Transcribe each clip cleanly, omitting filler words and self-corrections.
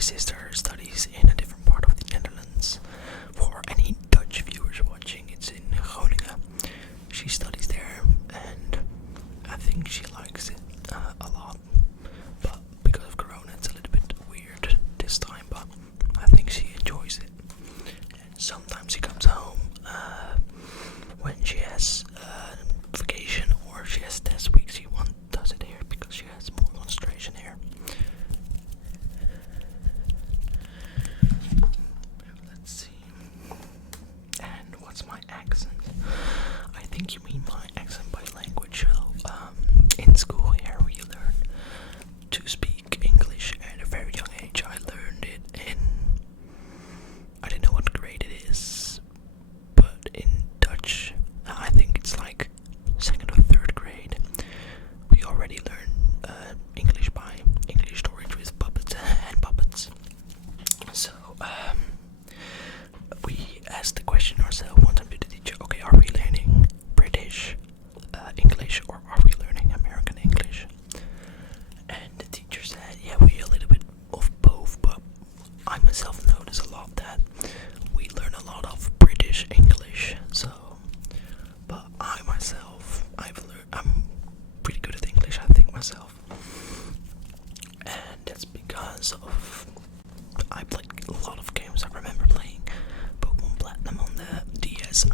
sister studies in a different part of the Netherlands. For any Dutch viewers watching, it's in Groningen. She studies there, and I think she likes it a lot. But because of Corona, it's a little bit weird this time, but I think she enjoys it. And sometimes she comes home when she has vacation or she has test weeks. She does it here because she has more concentration here. Let's see. And what's my accent? I think you mean my accent by language. So, in school here we learn to speak English at a very young age. I learned it in, I don't know what grade it is, but in Dutch, I think it's like 2nd or 3rd grade. We already learn English by English storage with puppets and puppets. So we asked the question ourselves one time to the teacher, okay, are we learning British English or are we learning American English? And the teacher said, yeah, we're a little bit of both, but I myself notice a lot that we learn a lot of British English. So, but I myself, I'm pretty good at English, I think myself. And that's because of, I played a lot of games. I remember playing Pokemon Platinum on the DS, and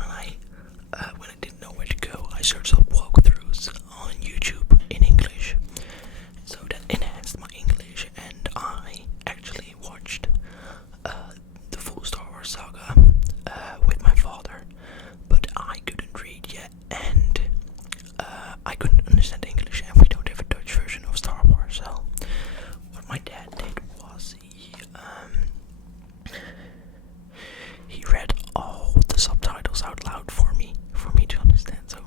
when I didn't know where to go, I searched up walkthroughs on YouTube in English. So that enhanced my English, and I actually watched the full Star Wars saga with my father, but I couldn't read yet, and I couldn't understand English, and we don't have a Dutch version of Star Wars. So what my dad did was he read all the subtitles out loud for me to understand. So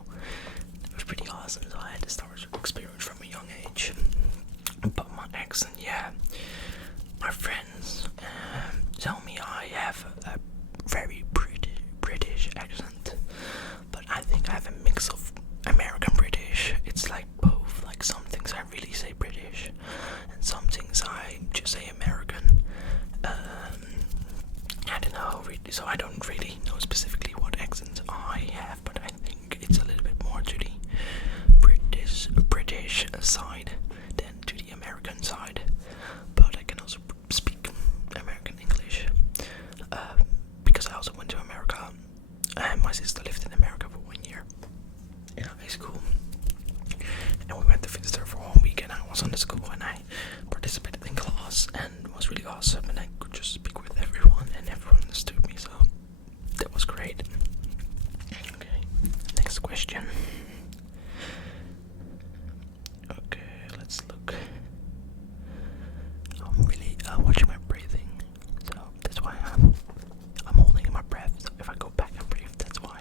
it was pretty awesome. So I had the Star Wars experience from a young age. But my accent, yeah, my friends tell me I have a very British accent, but I think I have a mix of American British. It's like both. Like some things I really say British, and some things I just say American. I don't know really, so I don't really know specifically what accent I have, but I think it's a little bit more to the British side than to the American side. But I can also speak American English because I also went to America, and my sister lived in America for 1 year in high school, and we went to visit her for 1 week, and I was on the school and I participated in class, and it was really awesome, and I could just speak with everyone and everyone understood me, so that was great. Okay, next question. Okay, let's look. I'm really watching my breathing, so that's why I'm holding in my breath. So if I go back and breathe, that's why.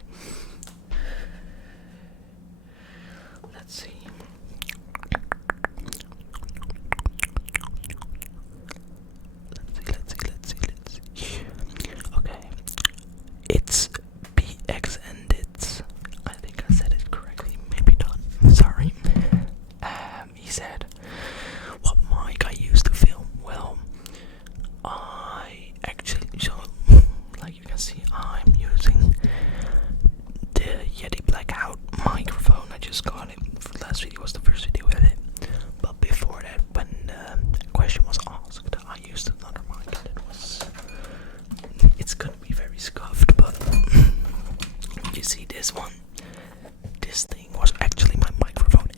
Let's see. Let's see. Okay. It's BX and it's, I think I said it correctly, maybe not. Sorry. He said, what mic I used to film? Well, I actually, so like you can see, I'm using the Yeti Blackout microphone. I just got it. The last video was the first video with it. But before that, when the question was asked, I used another mic. It's gonna be very scuffed, but you see this one? This thing was actually my microphone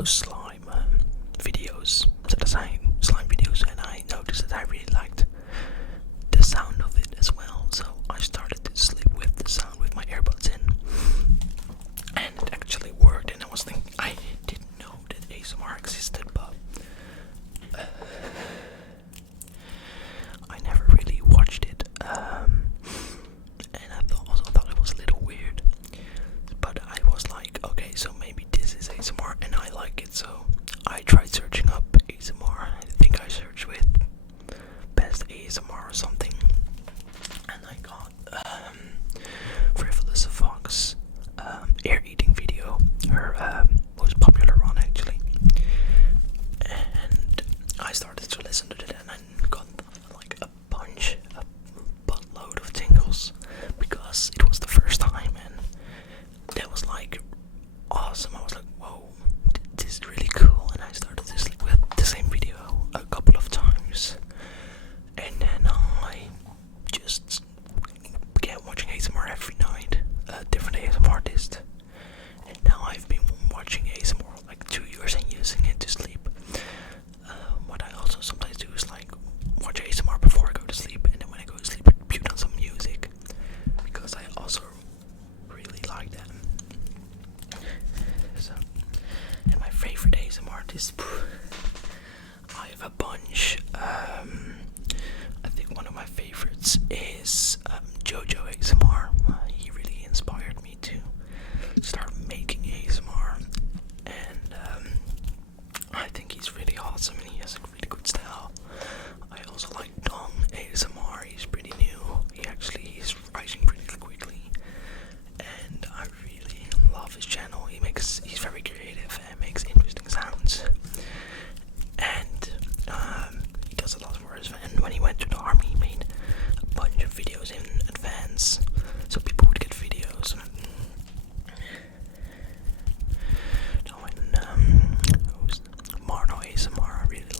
those slime videos, so the slime videos, and I noticed that I really liked the sound of it as well. So I started to sleep with the sound with my earbuds in, and it actually worked. And I was thinking, I didn't know that ASMR existed, but I never really watched it, and I also thought it was a little weird. But I was like, okay, so maybe this is ASMR, and I like it. So I tried searching up ASMR. I think I searched with best ASMR or something, and I got Frivolous Fox ear eating video, her most popular one actually. And I started to listen to it, and I got like a buttload of tingles because it was the first time, and that was like awesome. I was like, whoa, this is really cool. And I started to sleep with the same video a couple of times, and then I just began watching ASMR every night, a different ASMR artist. And now I've been watching ASMR like 2 years and using it to sleep. What I also sometimes do is like watch ASMR before I go to sleep, and then when I go to sleep I put on some music because I also really like that. So, and my favorite ASMR artist, I have a bunch. I think one of my favorites is Jojo ASMR. He really inspired me to start making ASMR, and I think he's really awesome and he has a really good style. I also like Dong ASMR. He's pretty new. He's rising pretty quickly, and I really love his channel. He's very creative and makes interesting sounds, and he does a lot for his fan. When he went to the army, he made a bunch of videos in advance so people would get videos. Who's Marno ASMR? I really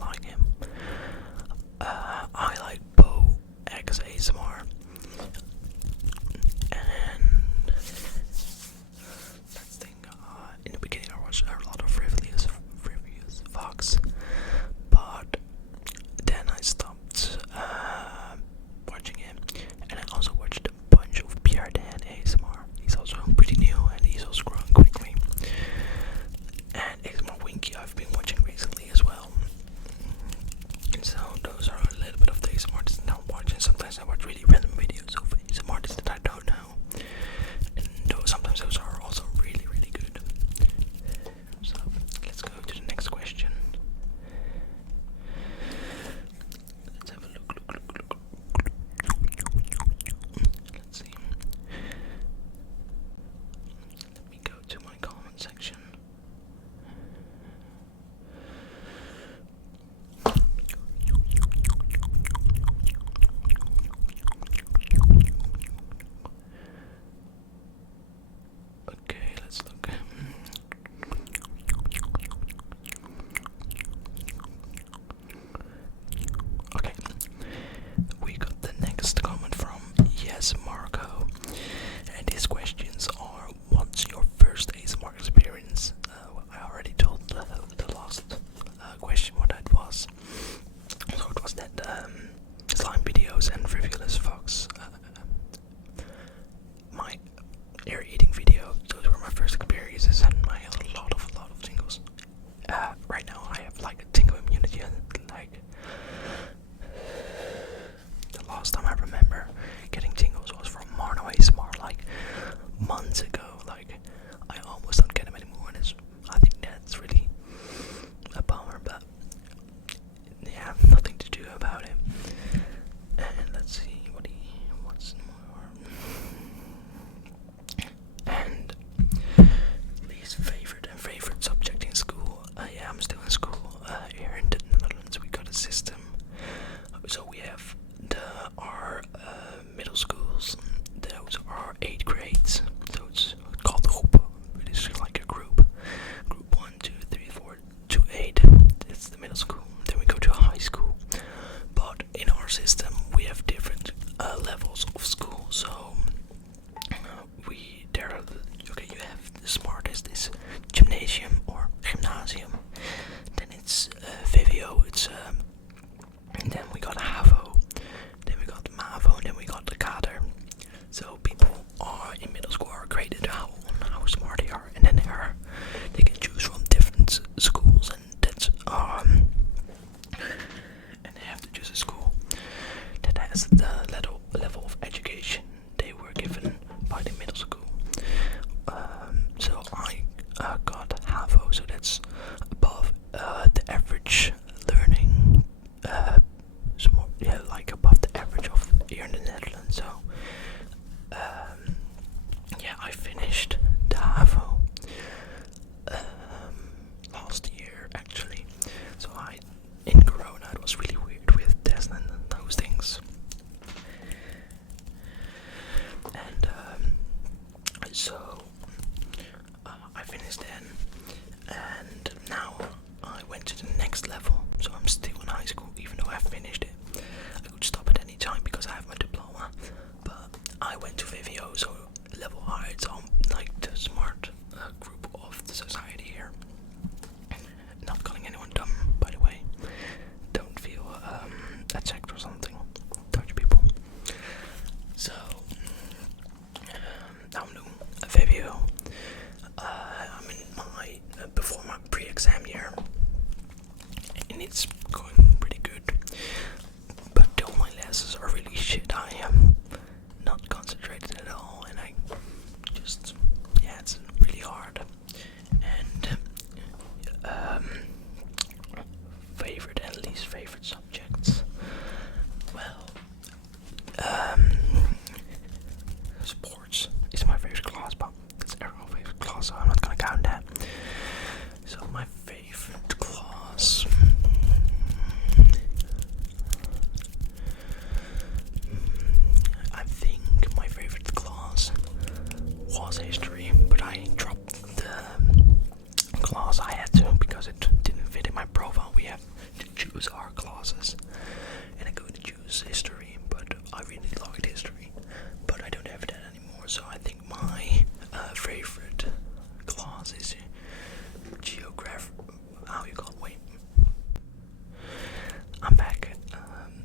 it's above the average learning. Like above the average of here in the Netherlands. So I finished the HAVO last year actually. So in Corona it was really weird with tests and those things. And I finished then, and now I went to the next level. So I'm still in high school, even though I finished it. I could stop at any time because I have my diploma. But I went to VVO, so level high. It's all like the smart group of the society here. Not calling anyone dumb, by the way. Don't feel attacked or something, Dutch people. So now I'm doing a VWO. I'm in my before my pre-exam year, and it's going pretty good. But all my lessons are really shit. I am not concentrated at all, and I just it's really hard. And favorite and least favorite subjects. Well, sports is my favorite class, but it's everyone's favorite class, so I'm not gonna count that. So my favorite class. I think my favorite class was history, but I dropped the class I had to because it didn't fit in my profile. We have to choose our classes, and I could choose history, but I really liked history, but I don't have that anymore. So I think my favorite class is geography. How you call it? Wait, I'm back.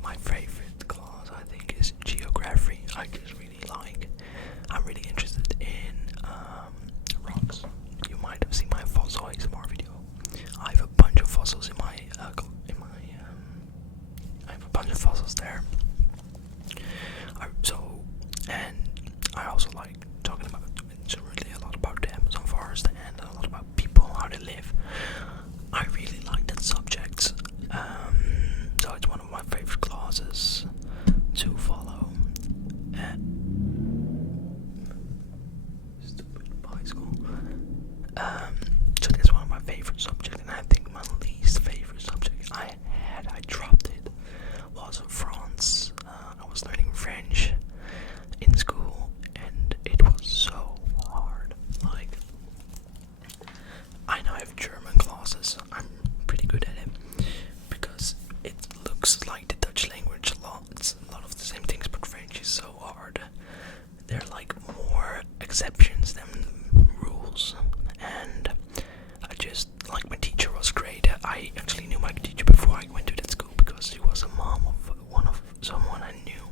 My favorite class I think is geography. I just really like. I'm really interested in rocks. You might have seen my fossil ASMR video. I have a bunch of fossils in my I have a bunch of fossils there. And I also like talking about really a lot about the Amazon forest and a lot about people, how they live. I really like that subject. So it's one of my favorite classes to follow. Stupid bicycle. So that's one of my favorite subjects, and I think my least favorite subject I dropped it, was France. I was learning French in school, and it was so hard. Like, I now have German classes. I'm pretty good at it because it looks like the Dutch language a lot. It's a lot of the same things, but French is so hard. There are like more exceptions than rules, and I just like my teacher was great. I actually knew my teacher before I went to that school because she was a mom of someone I knew.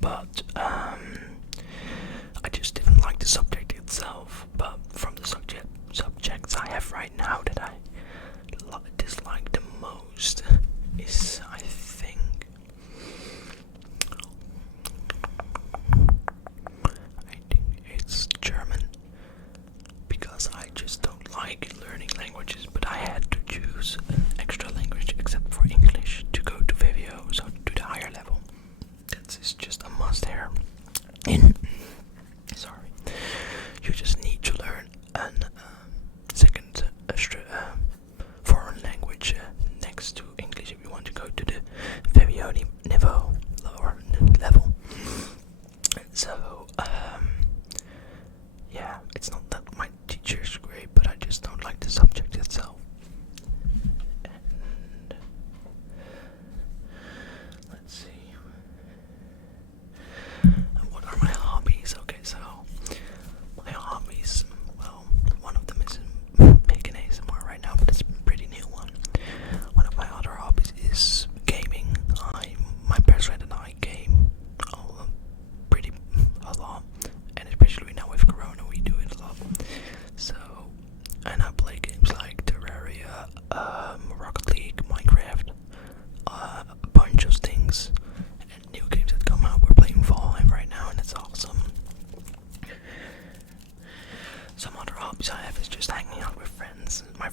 But I just didn't like the subject itself. But from the subjects I have right now that I dislike the most is, I think, it's German, because I just don't like learning languages. But I had to choose an extra language except for English to go to VWO, so to the higher level. That is just a must here. You just need to learn a second foreign language next to English if you want to go to the VWO lower level. So it's not that my teacher is great, but I just don't like the subject itself.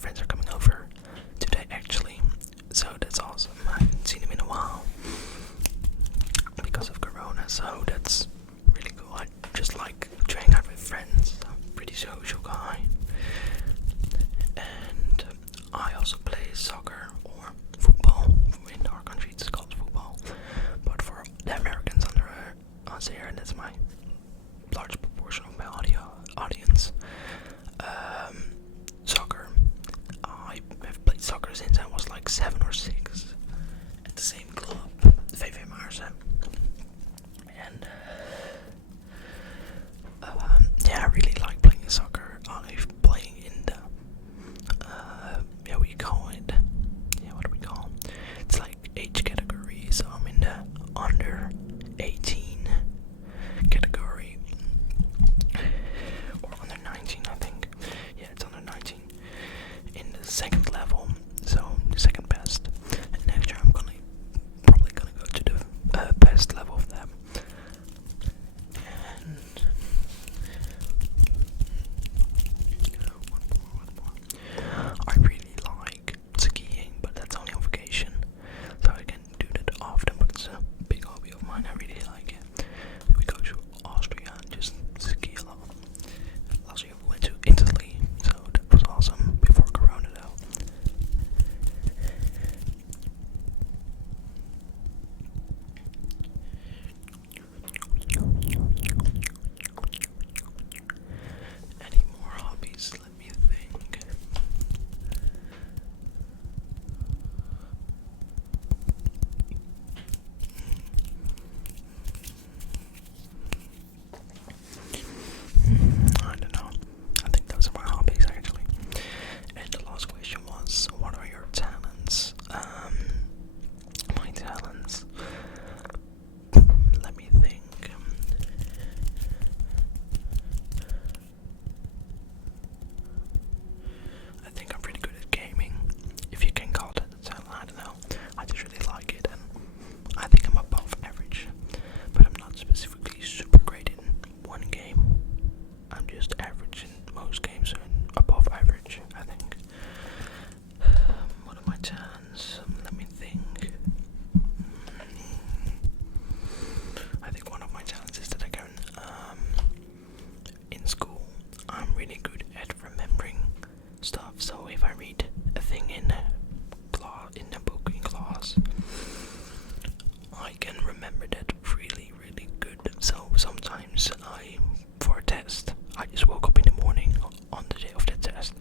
friends are coming over today actually, so that's awesome. I haven't seen them in a while because of Corona, so that's really cool. I just like to hang out with friends. I'm a pretty social guy. And I also play soccer or football. In our country it's called football, but for the Americans under us here, and that's my large proportion of my audience, soccer. I have played soccer since I was like 7 or 6 at the same club, VV Maarsen. And yeah, I really like playing soccer. I'm playing in the what do we call it? It's like age category, so I'm in the under 18 category, or under 19 I think. Yeah, it's under 19 in the second level, so the second best. And next year I'm probably gonna go to the best level of them. And one more. I really like skiing, but that's only on vacation, so I can do that often. But it's a big hobby of mine. I really like it. We go to Austria and just ski a lot. Last year we went to Italy, so that was awesome before Corona though. Any more hobbies? Let me think. I don't know. I think those are my hobbies actually. And the last question was, what are your talents? My talents. Let me think. I think I'm pretty good at gaming, if you can call that a talent. I don't know. I just really like it, and I think I'm above average, but I'm not specifically super great in one game. I'm just average in most games and above average, I think. What are my talents? Let me think. I think one of my talents is that I can, in school, I'm really good at remembering stuff. So if I read a thing in a book in class, I can remember that really, really good. So sometimes for a test, I just woke up in the morning on the day of the test